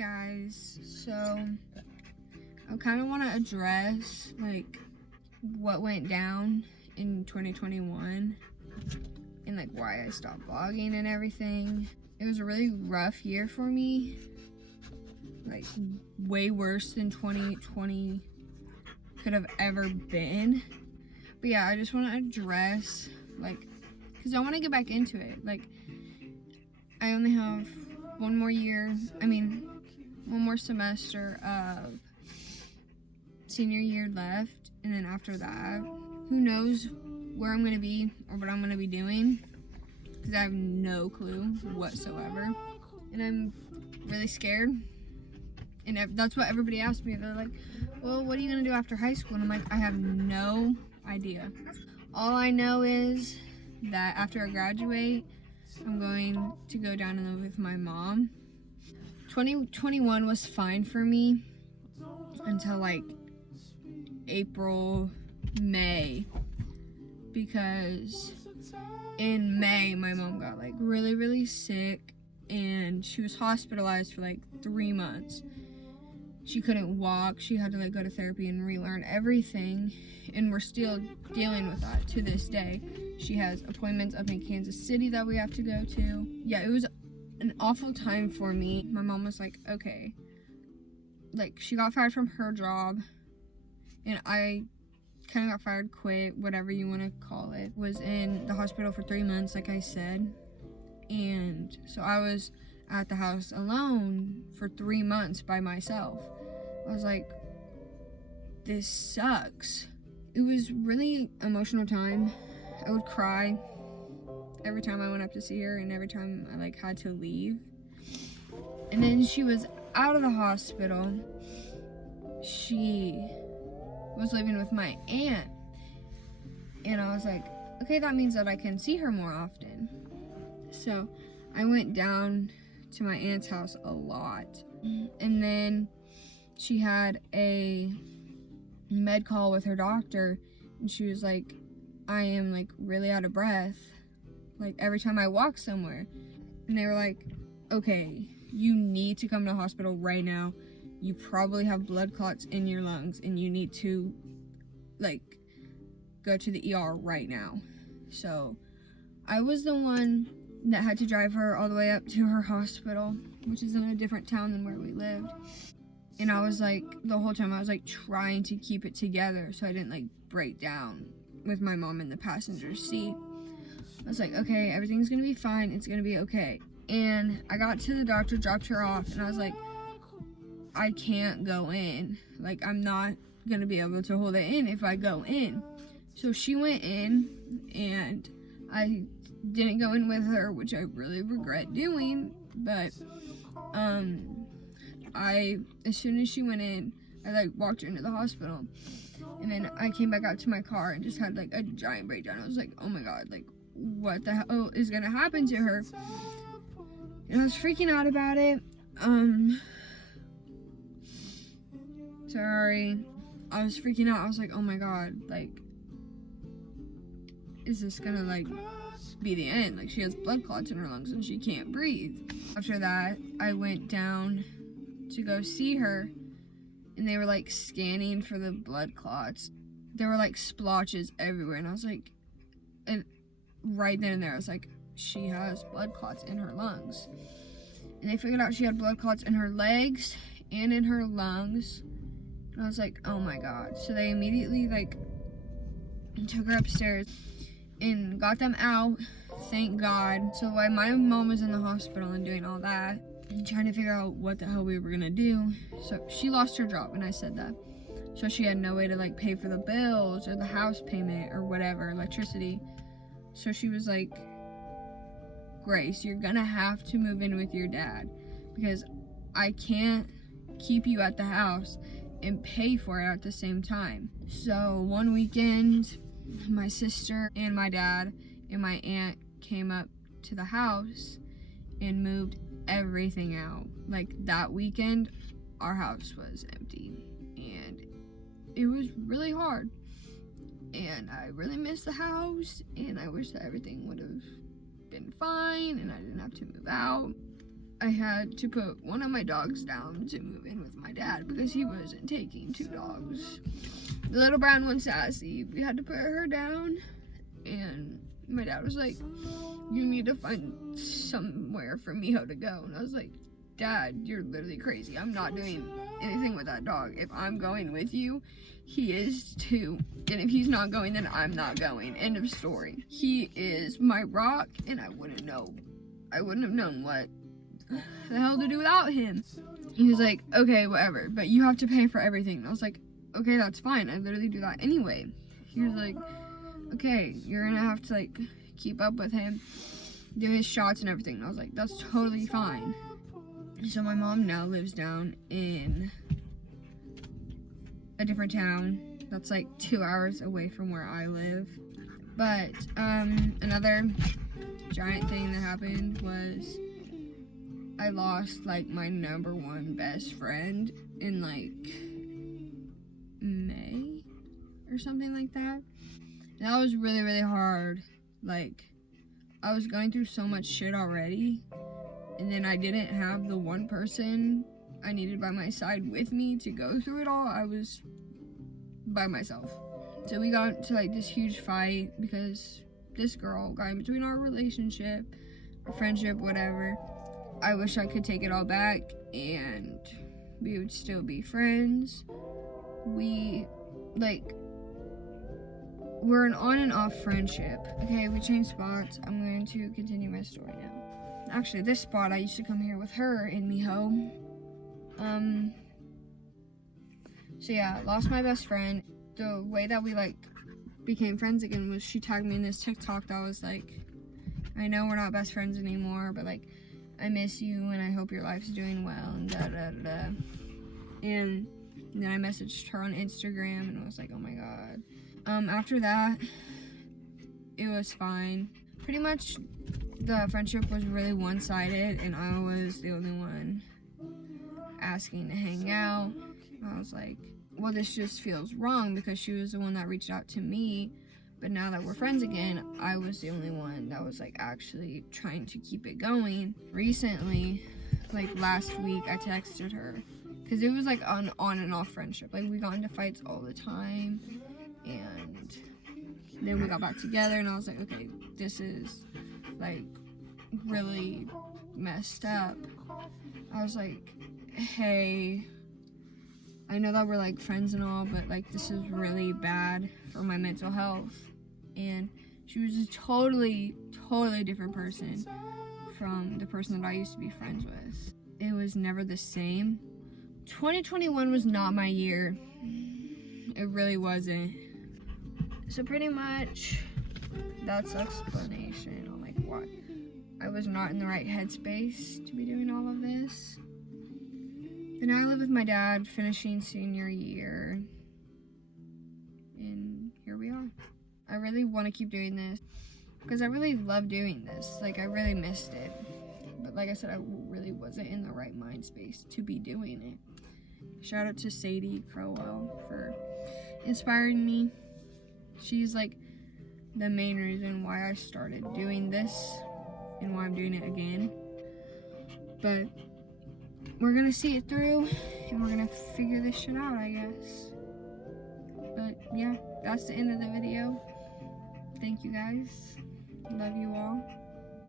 guys, so I kind of want to address like what went down in 2021 and like why I stopped vlogging and everything. It was a really rough year for me, like way worse than 2020 could have ever been. But yeah, I just want to address like, because I want to get back into it. Like, I only have one more semester of senior year left, and then after that, who knows where I'm going to be or what I'm going to be doing, because I have no clue whatsoever, and I'm really scared. And that's what everybody asked me. They're like, well, what are you going to do after high school? And I'm like, I have no idea. All I know is that after I graduate, I'm going to go down and live with my mom. 2021 was fine for me until like April, May, because in May my mom got like really sick and she was hospitalized for like 3 months. She couldn't walk. She had to like go to therapy and relearn everything, and we're still dealing with that to this day. She has appointments up in Kansas City that we have to go to. Yeah, it was an awful time for me. My mom was like, okay, like she got fired from her job, and I kind of got fired, quit, whatever you want to call it. Was in the hospital for 3 months, like I said, and so I was at the house alone for 3 months by myself. I was like, this sucks. It was really emotional time. I would cry every time I went up to see her, and every time I like had to leave. And then she was out of the hospital. She was living with my aunt, and I was like, okay, that means that I can see her more often. So I went down to my aunt's house a lot, and then she had a med call with her doctor, and she was like, I am like really out of breath, like every time I walk somewhere. And they were like, okay, you need to come to the hospital right now. You probably have blood clots in your lungs and you need to like go to the ER right now. So I was the one that had to drive her all the way up to her hospital, which is in a different town than where we lived. And I was like, the whole time I was like trying to keep it together so I didn't like break down with my mom in the passenger seat. I was like, okay, everything's gonna be fine, it's gonna be okay. And I got to the doctor, dropped her off, and I was like, I can't go in. Like, I'm not gonna be able to hold it in if I go in. So she went in, and I didn't go in with her, which I really regret doing, but as soon as she went in, I like walked her into the hospital, and then I came back out to my car and just had like a giant breakdown. I was like, oh my god, like what the hell is gonna happen to her? And I was freaking out about it. Sorry, I was freaking out. I was like, oh my god, like, is this gonna like be the end? Like, she has blood clots in her lungs and she can't breathe. After that, I went down to go see her, and they were like scanning for the blood clots. There were like splotches everywhere, and I was like, and right then and there I was like, she has blood clots in her lungs. And they figured out she had blood clots in her legs and in her lungs, and I was like, oh my god. So they immediately like took her upstairs and got them out, thank god. So while my mom was in the hospital and doing all that and trying to figure out what the hell we were gonna do, so she lost her job, and I said that. So she had no way to like pay for the bills or the house payment or whatever, electricity. So she was like, Grace, you're gonna have to move in with your dad, because I can't keep you at the house and pay for it at the same time. So one weekend, my sister and my dad and my aunt came up to the house and moved everything out. Like, that weekend, our house was empty, and it was really hard. And I really miss the house, and I wish that everything would have been fine and I didn't have to move out. I had to put one of my dogs down to move in with my dad because he wasn't taking 2 dogs. The little brown one, Sassy, we had to put her down, and my dad was like, you need to find somewhere for Miho to go. And I was like, Dad, you're literally crazy. I'm not doing anything with that dog. If I'm going with you, he is too. And if he's not going, then I'm not going. End of story. He is my rock, and I wouldn't have known what the hell to do without him. He was like, okay, whatever, but you have to pay for everything. And I was like, okay, that's fine. I literally do that anyway. He was like, okay, you're gonna have to like keep up with him, do his shots and everything. And I was like, that's totally fine. So my mom now lives down in a different town that's like 2 hours away from where I live. But another giant thing that happened was I lost like my number 1 best friend in like May or something like that. And that was really, really hard. Like, I was going through so much shit already, and then I didn't have the one person I needed by my side with me to go through it all. I was by myself. So we got into like this huge fight because this girl got in between our relationship, our friendship, whatever. I wish I could take it all back and we would still be friends. We're an on and off friendship. Okay, we changed spots. I'm going to continue my story now. Actually, this spot, I used to come here with her and Miho. So yeah, lost my best friend. The way that we like became friends again was she tagged me in this TikTok that was like, I know we're not best friends anymore, but like, I miss you and I hope your life's doing well and da da da. And then I messaged her on Instagram and I was like, oh my god. After that, it was fine. Pretty much the friendship was really one-sided and I was the only one asking to hang out. I was like, well, this just feels wrong because she was the one that reached out to me, but now that we're friends again, I was the only one that was like actually trying to keep it going. Recently, like last week, I texted her because it was like an on and off friendship. Like we got into fights all the time, and then we got back together and I was like, okay, this is like really messed up. I was like, hey, I know that we're like friends and all, but like this is really bad for my mental health. And she was a totally different person from the person that I used to be friends with. It was never the same. 2021 was not my year. It really wasn't. So pretty much that's the explanation on like why I was not in the right headspace to be doing all of this. But now I live with my dad, finishing senior year, and here we are. I really want to keep doing this because I really love doing this. Like, I really missed it. But like I said, I really wasn't in the right mind space to be doing it. Shout out to Sadie Crowell for inspiring me. She's like the main reason why I started doing this and why I'm doing it again. But we're gonna see it through and we're gonna figure this shit out, I guess. But yeah, that's the end of the video. Thank you guys. Love you all.